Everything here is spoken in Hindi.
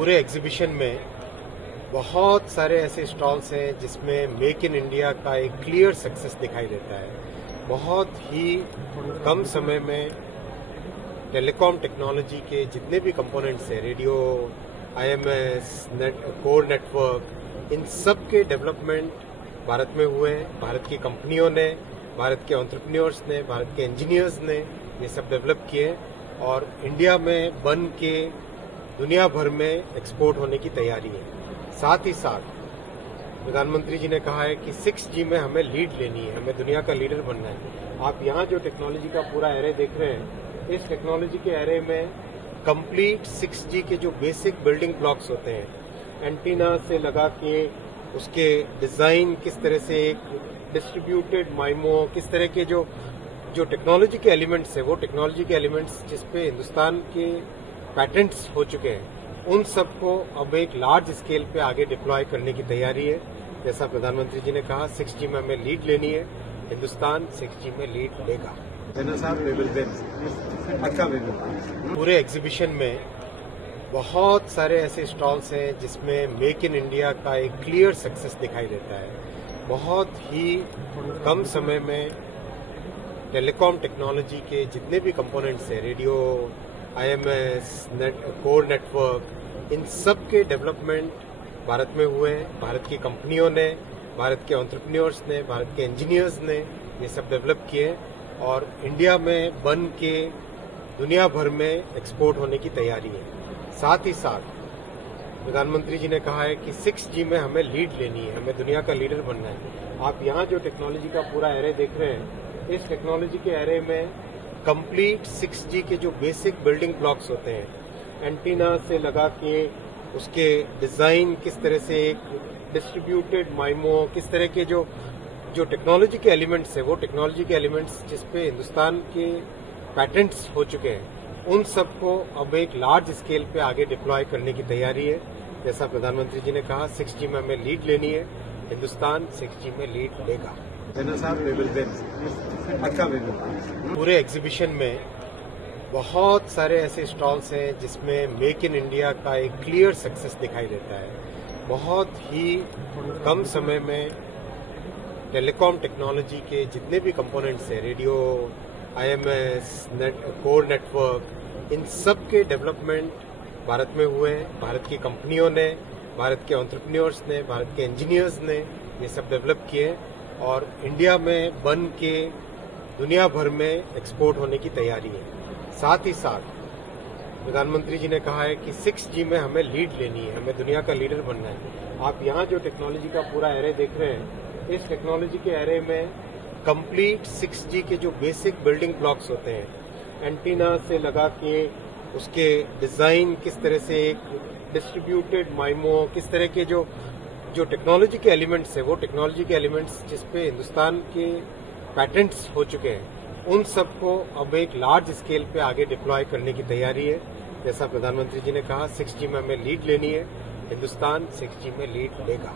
पूरे एग्जीबिशन में बहुत सारे ऐसे स्टॉल्स हैं जिसमें मेक इन इंडिया का एक क्लियर सक्सेस दिखाई देता है। बहुत ही कम समय में टेलीकॉम टेक्नोलॉजी के जितने भी कंपोनेंट्स हैं, रेडियो, आईएमएस, कोर नेटवर्क, इन सब के डेवलपमेंट भारत में हुए हैं। भारत की कंपनियों ने, भारत के एंटरप्रेन्योर्स ने, भारत के इंजीनियर्स ने ये सब डेवलप किए और इंडिया में बन के दुनिया भर में एक्सपोर्ट होने की तैयारी है। साथ ही साथ प्रधानमंत्री जी ने कहा है कि 6G में हमें लीड लेनी है, हमें दुनिया का लीडर बनना है। आप यहाँ जो टेक्नोलॉजी का पूरा एरे देख रहे हैं, इस टेक्नोलॉजी के एरे में कंप्लीट 6G के जो बेसिक बिल्डिंग ब्लॉक्स होते हैं, एंटीना से लगा के उसके डिजाइन किस तरह से, एक डिस्ट्रीब्यूटेड माइमो, किस तरह के जो टेक्नोलॉजी के एलिमेंट्स है, वो टेक्नोलॉजी के एलिमेंट्स जिसपे हिंदुस्तान के पैटेंट्स हो चुके हैं, उन सबको अब एक लार्ज स्केल पे आगे डिप्लॉय करने की तैयारी है। जैसा प्रधानमंत्री जी ने कहा, 6G में हमें लीड लेनी है, हिंदुस्तान 6G में लीड लेगा। पूरे एग्जीबिशन में बहुत सारे ऐसे स्टॉल्स हैं जिसमें मेक इन इंडिया का एक क्लियर सक्सेस दिखाई देता है। बहुत ही कम समय में टेलीकॉम टेक्नोलॉजी के जितने भी कंपोनेंट्स हैं, रेडियो, आईएमएस, कोर नेटवर्क, इन सब के डेवलपमेंट भारत में हुए हैं। भारत की कंपनियों ने, भारत के एंटरप्रेन्योर्स ने, भारत के इंजीनियर्स ने ये सब डेवलप किए और इंडिया में बन के दुनिया भर में एक्सपोर्ट होने की तैयारी है। साथ ही साथ प्रधानमंत्री जी ने कहा है कि 6G में हमें लीड लेनी है, हमें दुनिया का लीडर बनना है। आप यहाँ जो टेक्नोलॉजी का पूरा एरे देख रहे हैं, इस टेक्नोलॉजी के एरे में कंप्लीट 6G के जो बेसिक बिल्डिंग ब्लॉक्स होते हैं, एंटीना से लगा के उसके डिजाइन किस तरह से, एक डिस्ट्रीब्यूटेड माइमो, किस तरह के जो टेक्नोलॉजी के एलिमेंट्स है, वो टेक्नोलॉजी के एलिमेंट्स जिसपे हिंदुस्तान के पैटेंट्स हो चुके हैं, उन सबको अब एक लार्ज स्केल पे आगे डिप्लॉय करने की तैयारी है। जैसा प्रधानमंत्री जी ने कहा, 6G में हमें लीड लेनी है, हिंदुस्तान 6G में लीड लेगा। पूरे एग्जीबिशन में बहुत सारे ऐसे स्टॉल्स हैं जिसमें मेक इन इंडिया का एक क्लियर सक्सेस दिखाई देता है। बहुत ही कम समय में टेलीकॉम टेक्नोलॉजी के जितने भी कंपोनेंट्स हैं, रेडियो, आईएमएस, कोर नेटवर्क, इन सब के डेवलपमेंट भारत में हुए हैं। भारत की कंपनियों ने, भारत के एंटरप्रेन्योर्स ने, भारत के इंजीनियर्स ने ये सब डेवलप किए और इंडिया में बन के दुनिया भर में एक्सपोर्ट होने की तैयारी है। साथ ही साथ प्रधानमंत्री जी ने कहा है कि 6G में हमें लीड लेनी है, हमें दुनिया का लीडर बनना है। आप यहाँ जो टेक्नोलॉजी का पूरा एरे देख रहे हैं, इस टेक्नोलॉजी के एरे में कंप्लीट 6G के जो बेसिक बिल्डिंग ब्लॉक्स होते हैं, एंटीना से लगा के उसके डिजाइन किस तरह से, एक डिस्ट्रीब्यूटेड माइमो, किस तरह के जो टेक्नोलॉजी के एलिमेंट्स है, वो टेक्नोलॉजी के एलिमेंट्स जिसपे हिंदुस्तान के पैटेंट्स हो चुके हैं, उन सबको अब एक लार्ज स्केल पे आगे डिप्लॉय करने की तैयारी है। जैसा प्रधानमंत्री जी ने कहा, 6G में हमें लीड लेनी है, हिंदुस्तान 6G में लीड लेगा।